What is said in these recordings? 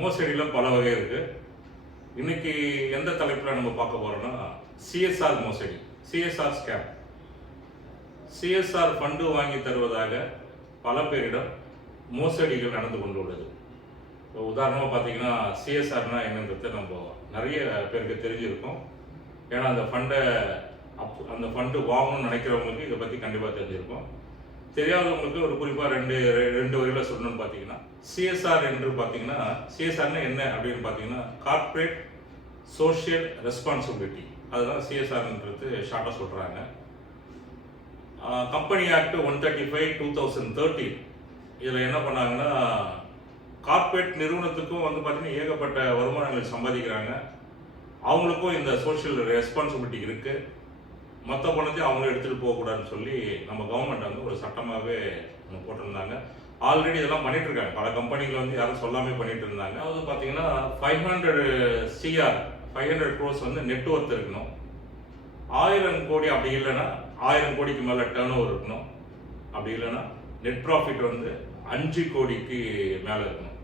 மோசடியில் பல வகை இருக்கு. இன்னைக்கு எந்த தலைப்பில் நம்ம பார்க்க போறோம்னா சிஎஸ்ஆர் மோசடி, சிஎஸ்ஆர் ஸ்கேம். சிஎஸ்ஆர் ஃபண்டு வாங்கி தருவதாக பல பேரிடம் மோசடிகள் நடந்து கொண்டுள்ளது. உதாரணமாக பார்த்தீங்கன்னா சிஎஸ்ஆர்னா என்னன்றது நம்ம நிறைய பேருக்கு தெரிஞ்சிருக்கும். ஏன்னா அந்த ஃபண்டு வாங்கணும்னு நினைக்கிறவங்களுக்கு இதை பற்றி கண்டிப்பாக தெரிஞ்சிருக்கும். தெரியாதவங்களுக்கு ஒரு குறிப்பாக ரெண்டு வரையில் சொல்லணும்னு பார்த்தீங்கன்னா, சிஎஸ்ஆர் என்று பார்த்தீங்கன்னா, சிஎஸ்ஆர்னா என்ன அப்படின்னு பார்த்தீங்கன்னா, கார்ப்பரேட் சோஷியல் ரெஸ்பான்சிபிலிட்டி. அதுதான் சிஎஸ்ஆர்ன்றது ஷார்ட்டாக சொல்கிறாங்க. கம்பெனி ஆக்ட் 135/2013 இதில் என்ன பண்ணாங்கன்னா, கார்ப்பரேட் நிறுவனத்துக்கும் வந்து பார்த்தீங்கன்னா ஏகப்பட்ட வருமானங்கள் சம்பாதிக்கிறாங்க. அவங்களுக்கும் இந்த சோஷியல் ரெஸ்பான்சிபிலிட்டி இருக்குது. மற்ற பணத்தையும் அவங்களும் எடுத்துகிட்டு போகக்கூடாதுன்னு சொல்லி நம்ம கவர்மெண்ட் வந்து ஒரு சட்டமாகவே போட்டிருந்தாங்க. ஆல்ரெடி இதெல்லாம் பண்ணிட்டு இருக்காங்க. பல கம்பெனிகள் வந்து யாரும் சொல்லாமல் பண்ணிட்டு இருந்தாங்க. அதாவது பார்த்தீங்கன்னா 500 crores வந்து நெட்ஒர்த் இருக்கணும். 1000 கோடி அப்படி இல்லைன்னா 1000 கோடிக்கு மேலே டர்ன் ஓவர் இருக்கணும். அப்படி இல்லைன்னா நெட் ப்ராஃபிட் வந்து 5 கோடிக்கு மேலே இருக்கணும்.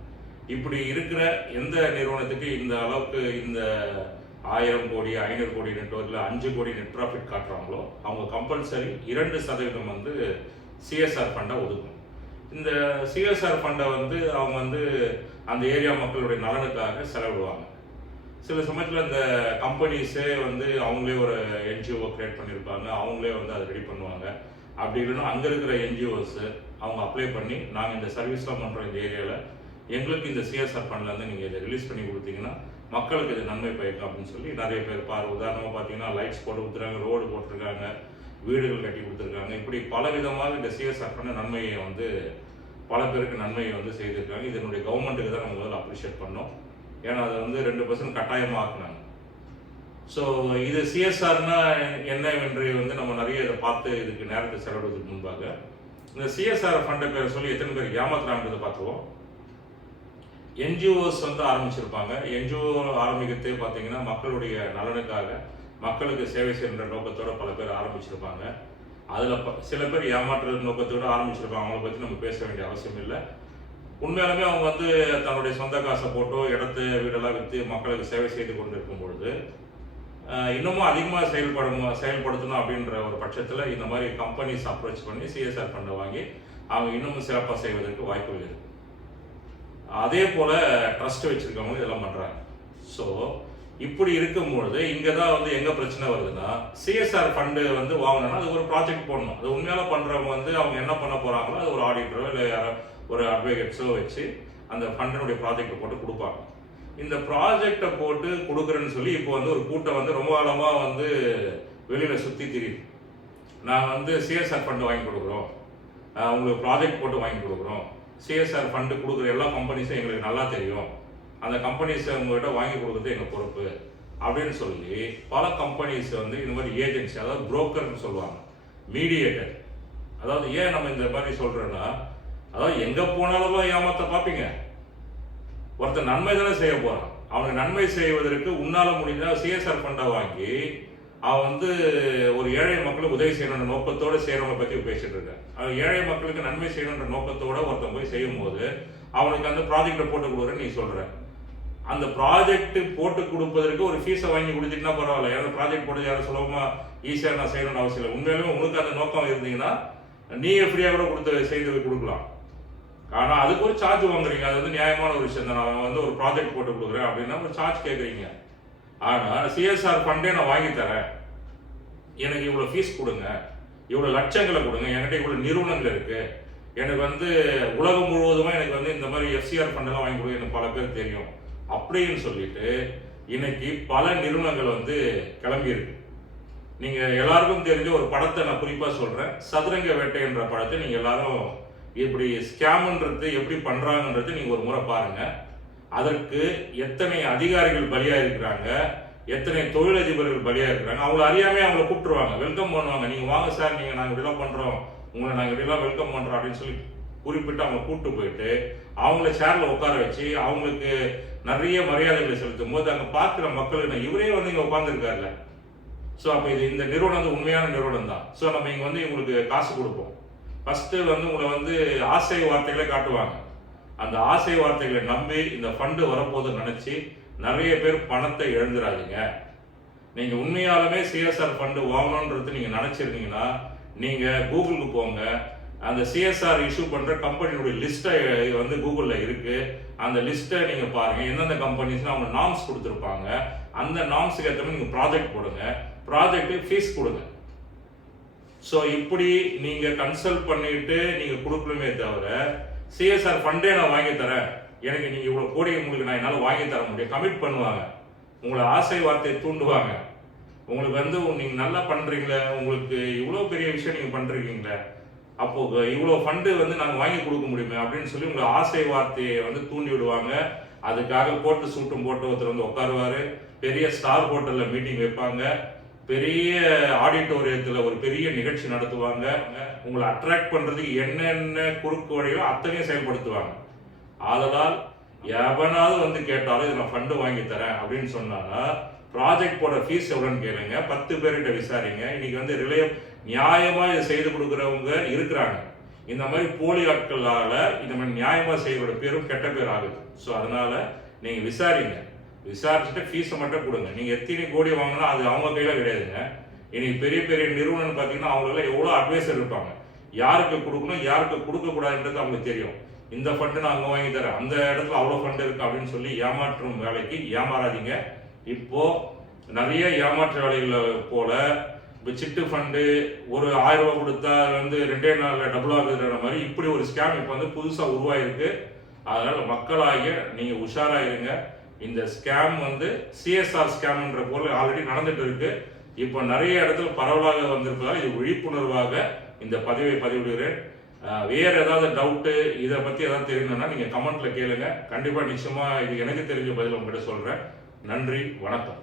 இப்படி இருக்கிற எந்த நிறுவனத்துக்கு இந்த அளவுக்கு இந்த 1000 கோடி 500 கோடி நெட்ஒர்க்கில் 5 கோடி நெட் ப்ராஃபிட் காட்டுறாங்களோ அவங்க கம்பல்சரி 2% வந்து சிஎஸ்ஆர் ஃபண்டை ஒதுக்கணும். இந்த சிஎஸ்ஆர் ஃபண்டை வந்து அவங்க வந்து அந்த ஏரியா மக்களுடைய நலனுக்காக செலவிடுவாங்க. சில சமயத்தில் இந்த கம்பெனிஸே வந்து அவங்களே ஒரு என்ஜிஓ கிரியேட் பண்ணியிருப்பாங்க. அவங்களே வந்து அதை ரெடி பண்ணுவாங்க. அப்படி இல்லைன்னா அங்கே இருக்கிற என்ஜிஓஸ் அவங்க அப்ளை பண்ணி நாங்கள் இந்த சர்வீஸ்லாம் பண்ணுறோம் இந்த ஏரியாவில், எங்களுக்கு இந்த சிஎஸ்ஆர் ஃபண்ட்லேருந்து நீங்கள் இதை ரிலீஸ் பண்ணி கொடுத்தீங்கன்னா மக்களுக்கு இது நன்மை பயக்கும் அப்படின்னு சொல்லி நிறைய பேர் உதாரணமாக பார்த்தீங்கன்னா லைட்ஸ் போட்டு கொடுத்துருக்காங்க, ரோடு போட்டிருக்காங்க, வீடுகள் கட்டி கொடுத்துருக்காங்க. இப்படி பல விதமாக இந்த சிஎஸ்ஆர் ஃபண்ட் நன்மையை வந்து பல பேருக்கு நன்மையை வந்து செய்திருக்காங்க. இதனுடைய கவர்மெண்ட்டுக்கு தான் நம்ம முதல்ல அப்ரிஷியேட் பண்ணோம். ஏன்னா அதை வந்து 2% கட்டாயமாக ஆக்குனாங்க. ஸோ இது சிஎஸ்ஆர்னா என்னவென்று வந்து நம்ம நிறைய இதை பார்த்து இதுக்கு நேரத்தை செலவிடுவதற்கு முன்பாக இந்த சிஎஸ்ஆர் ஃபண்டை பேர் சொல்லி எத்தனை பேர் ஏமாத்துறாங்கிறத பார்த்துருவோம். என்ஜிஓஸ் வந்து ஆரம்பிச்சிருப்பாங்க. என்ஜிஓ ஆரம்பிக்கிறதே பார்த்தீங்கன்னா மக்களுடைய நலனுக்காக, மக்களுக்கு சேவை செய்கின்ற நோக்கத்தோடு பல பேர் ஆரம்பிச்சிருப்பாங்க. அதில் சில பேர் ஏமாற்றுற நோக்கத்தோடு ஆரம்பிச்சிருப்பாங்க. அவங்கள பற்றி நம்ம பேச வேண்டிய அவசியம் இல்லை. உண்மையாலுமே அவங்க வந்து தன்னுடைய சொந்த காசை போட்டோ இடத்த வீடெல்லாம் விற்று மக்களுக்கு சேவை செய்து கொண்டு இருக்கும் பொழுது இன்னமும் அதிகமாக செயல்படுத்தணும் அப்படின்ற ஒரு பட்சத்தில் இந்த மாதிரி கம்பெனிஸ் அப்ரோச் பண்ணி சிஎஸ்ஆர் ஃபண்டை வாங்கி அவங்க இன்னமும் சிறப்பாக செய்வதற்கு வாய்ப்புகள் இருக்குது. அதே போல் ட்ரஸ்ட் வச்சுருக்கவங்க இதெல்லாம் பண்ணுறாங்க. ஸோ இப்படி இருக்கும்பொழுது இங்கே தான் வந்து எங்கே பிரச்சனை வருதுன்னா, சிஎஸ்ஆர் ஃபண்டு வந்து வாங்கினோன்னா அது ஒரு ப்ராஜெக்ட் போடணும். அது உண்மையால பண்ணுறவங்க வந்து அவங்க என்ன பண்ண போகிறாங்களோ அது ஒரு ஆடிட்டரோ இல்லை யாரோ ஒரு அட்வொகேட்ஸோ வச்சு அந்த ஃபண்டினுடைய ப்ராஜெக்டை போட்டு கொடுப்பாங்க. இந்த ப்ராஜெக்டை போட்டு கொடுக்குறேன்னு சொல்லி இப்போ வந்து ஒரு கூட்டம் வந்து ரொம்ப காலமாக வந்து வெளியில் சுற்றி தெரியுது. நான் வந்து சிஎஸ்ஆர் ஃபண்டு வாங்கி கொடுக்குறோம், உங்களுக்கு ப்ராஜெக்ட் போட்டு வாங்கி கொடுக்குறோம், சிஎஸ்ஆர் ஃபண்டு கொடுக்குற எல்லா கம்பெனிஸும் எங்களுக்கு நல்லா தெரியும், அந்த கம்பெனிஸை உங்கள்கிட்ட வாங்கி கொடுக்குறது எங்கள் பொறுப்பு அப்படின்னு சொல்லி பல கம்பெனிஸ் வந்து இந்த மாதிரி ஏஜென்சி, அதாவது புரோக்கர்னு சொல்லுவாங்க, மீடியேட்டர். அதாவது ஏன் நம்ம இந்த மாதிரி சொல்கிறோன்னா, அதாவது எங்கே போனாலும் ஏமாற்ற பார்ப்பீங்க. ஒருத்தர் நன்மை தானே செய்ய போகிறான். அவனுக்கு நன்மை செய்வதற்கு உன்னால் முடிஞ்சால் சிஎஸ்ஆர் ஃபண்டை வாங்கி அவன் வந்து ஒரு ஏழை மக்களுக்கு உதவி செய்யணுன்ற நோக்கத்தோடு செய்கிறவங்க பற்றி பேசிட்டு இருக்கேன். அவன் ஏழை மக்களுக்கு நன்மை செய்யணுன்ற நோக்கத்தோடு ஒருத்தன் போய் செய்யும் போது அவனுக்கு அந்த ப்ராஜெக்டை போட்டு கொடுக்குறேன்னு நீ சொல்கிற. அந்த ப்ராஜெக்ட் போட்டு கொடுப்பதற்கு ஒரு ஃபீஸை வாங்கி கொடுத்துட்டுனா பரவாயில்ல. ஏன்னா ப்ராஜெக்ட் போட்டு யாரும் சுலபமாக ஈஸியாக நான் செய்யணும்னு அவசியம் இல்லை. உண்மையிலுமே உனக்கு அந்த நோக்கம் இருந்தீங்கன்னா நீங்கள் ஃப்ரீயாக கூட செய்து கொடுக்கலாம். ஆனால் அதுக்கு ஒரு சார்ஜ் வாங்குறீங்க. அது வந்து நியாயமான ஒரு விஷயம் தான். நான் வந்து ஒரு ப்ராஜெக்ட் போட்டு கொடுக்குறேன் அப்படின்னா ஒரு சார்ஜ் கேட்குறீங்க. ஆனால் சிஎஸ்ஆர் ஃபண்டே நான் வாங்கி தரேன், எனக்கு இவ்வளோ ஃபீஸ் கொடுங்க, இவ்வளோ லட்சங்களை கொடுங்க, என்கிட்ட இவ்வளோ நிறுவனங்கள் இருக்குது, எனக்கு வந்து உலகம் முழுவதுமாக எனக்கு வந்து இந்த மாதிரி எஃப்சிஆர் ஃபண்டெல்லாம் வாங்கி கொடுங்க, எனக்கு பல பேர் தெரியும் அப்படின்னு சொல்லிட்டு இன்னைக்கு பல நிறுவனங்கள் வந்து கிளம்பியிருக்கு. நீங்கள் எல்லாருக்கும் தெரிஞ்ச ஒரு படத்தை நான் குறிப்பாக சொல்கிறேன், சதுரங்க வேட்டை என்ற படத்தை நீங்கள் எல்லாரும் இப்படி ஸ்கேம்ன்றது எப்படி பண்ணுறாங்கன்றது நீங்கள் ஒரு முறை பாருங்கள். அதற்கு எத்தனை அதிகாரிகள் பலியாக இருக்கிறாங்க, எத்தனை தொழிலதிபர்கள் பலியாக இருக்கிறாங்க. அவங்கள அறியாமே அவங்கள கூப்பிட்டுருவாங்க, வெல்கம் பண்ணுவாங்க. நீங்கள் வாங்க சார், நீங்கள் நாங்கள் இப்படிலாம் பண்ணுறோம், உங்களை நாங்கள் இப்படிலாம் வெல்கம் பண்ணுறோம் அப்படின்னு சொல்லி குறிப்பிட்டு அவங்க கூப்பிட்டு போயிட்டு அவங்கள சேரில் உட்கார வச்சு அவங்களுக்கு நிறைய மரியாதைகளை செலுத்தும் போது அங்கே பார்க்குற மக்களுக்கு இவரே வந்து இங்கே உட்காந்துருக்காருல்ல. ஸோ அப்போ இந்த நிறுவனம் வந்து உண்மையான நிறுவனம் தான். ஸோ நம்ம இங்கே வந்து இவங்களுக்கு காசு கொடுப்போம். ஃபஸ்ட்டு வந்து உங்களை வந்து ஆசை வார்த்தைகளை காட்டுவாங்க. அந்த ஆசை வார்த்தைகளை நம்பி இந்த ஃபண்டு வரப்போகுதுன்னு நினச்சி நிறைய பேர் பணத்தை இழந்துடாதீங்க. நீங்கள் உண்மையாலுமே சிஎஸ்ஆர் ஃபண்டு வாங்கணுன்றது நீங்கள் நினச்சிருந்தீங்கன்னா நீங்கள் கூகுளுக்கு போங்க. அந்த சிஎஸ்ஆர் இஷ்யூ பண்ணுற கம்பெனியோடைய லிஸ்ட்டை வந்து கூகுளில் இருக்குது. அந்த லிஸ்ட்டை நீங்கள் பாருங்கள். எந்தெந்த கம்பெனிஸ்னால் அவங்க நாம்ஸ் கொடுத்துருப்பாங்க. அந்த நாம்ஸுக்கு ஏற்ற மாதிரி நீங்கள் ப்ராஜெக்ட் போடுங்க. ப்ராஜெக்ட்டு ஃபீஸ் கொடுங்க. ஸோ இப்படி நீங்கள் கன்சல்ட் பண்ணிட்டு நீங்கள் கொடுக்கணுமே தவிர சிஎஸ்ஆர் ஃபண்டே நான் வாங்கி தரேன், எனக்கு நீங்கள் இவ்வளோ கோடி உங்களுக்கு நான் என்னால் வாங்கி தர முடியும் கமிட் பண்ணுவாங்க. உங்களை ஆசை வார்த்தையை தூண்டுவாங்க. உங்களுக்கு வந்து நீங்கள் நல்லா பண்ணுறீங்களே, உங்களுக்கு இவ்வளோ பெரிய விஷயம் நீங்கள் பண்ணுறீங்களே, அப்போது இவ்வளோ ஃபண்டு வந்து நாங்கள் வாங்கி கொடுக்க முடியுமே அப்படின்னு சொல்லி உங்களை ஆசை வார்த்தையை வந்து தூண்டி விடுவாங்க. அதுக்காக கோட்டு சூட்டும் போட்டு ஒருத்தர் வந்து உட்காருவார். பெரிய ஸ்டார் ஹோட்டலில் மீட்டிங் வைப்பாங்க. பெரிய ஆடிட்டோரியத்தில் ஒரு பெரிய நிகழ்ச்சி நடத்துவாங்க. உங்களை அட்ராக்ட் பண்ணுறதுக்கு என்னென்ன குறுக்கு வழிகளோ அத்தனையும் செயல்படுத்துவாங்க. ஆதலால் எவனாவது வந்து கேட்டாலும் இதை நான் ஃபண்டு வாங்கி தரேன் அப்படின்னு சொன்னாங்கன்னா ப்ராஜெக்ட் போட ஃபீஸ் எவ்வளோன்னு கேளுங்க. 10 பேர்கிட்ட விசாரிங்க. இன்னைக்கு வந்து நியாயமாக இதை செய்து கொடுக்குறவங்க இருக்கிறாங்க. இந்த மாதிரி போலி ஆட்களால் இந்த மாதிரி நியாயமாக செய்கிறோட பேரும் கெட்ட பேர் ஆகுது. ஸோ அதனால நீங்கள் விசாரிச்சுட்டு ஃபீஸை மட்டும் கொடுங்க. நீங்கள் எத்தனை கோடி வாங்கினா அது அவங்க கையில் கிடையாதுங்க. இன்னைக்கு பெரிய பெரிய நிறுவனம்னு பார்த்தீங்கன்னா அவங்களால எவ்வளோ அட்வைசர் இருப்பாங்க. யாருக்கு கொடுக்கணும் யாருக்கு கொடுக்கக்கூடாதுன்றது அவங்களுக்கு தெரியும். இந்த ஃபண்டு நான் அங்கே வாங்கி தரேன், அந்த இடத்துல அவ்வளோ ஃபண்டு இருக்கு அப்படின்னு சொல்லி ஏமாற்றும் வேலைக்கு ஏமாறாதீங்க. இப்போ நிறைய ஏமாற்று வேலைகளை போல இப்போ சிட்டு ஃபண்டு ஒரு 1000 ரூபா கொடுத்தா வந்து 2 நாளில் டபுள் ஆகுதுன்ற மாதிரி இப்படி ஒரு ஸ்கேம் இப்போ வந்து புதுசாக உருவாயிருக்கு. அதனால மக்களாகிய நீங்கள் உஷாராயிருங்க. இந்த ஸ்கேம் வந்து சிஎஸ்ஆர் ஸ்கேம்ன்ற போல ஆல்ரெடி நடந்துட்டு இருக்கு. இப்போ நிறைய இடத்துல பரவலாக வந்திருப்பதால் இது விழிப்புணர்வாக இந்த பதிவை பதிவிடுகிறேன். வேற ஏதாவது டவுட்டு இதை பற்றி ஏதாவது தெரியணும்னா நீங்கள் கமெண்ட்ல கேளுங்க. கண்டிப்பாக நிச்சயமாக இது எனக்கு தெரிஞ்ச பதில் உங்ககிட்ட சொல்கிறேன். நன்றி, வணக்கம்.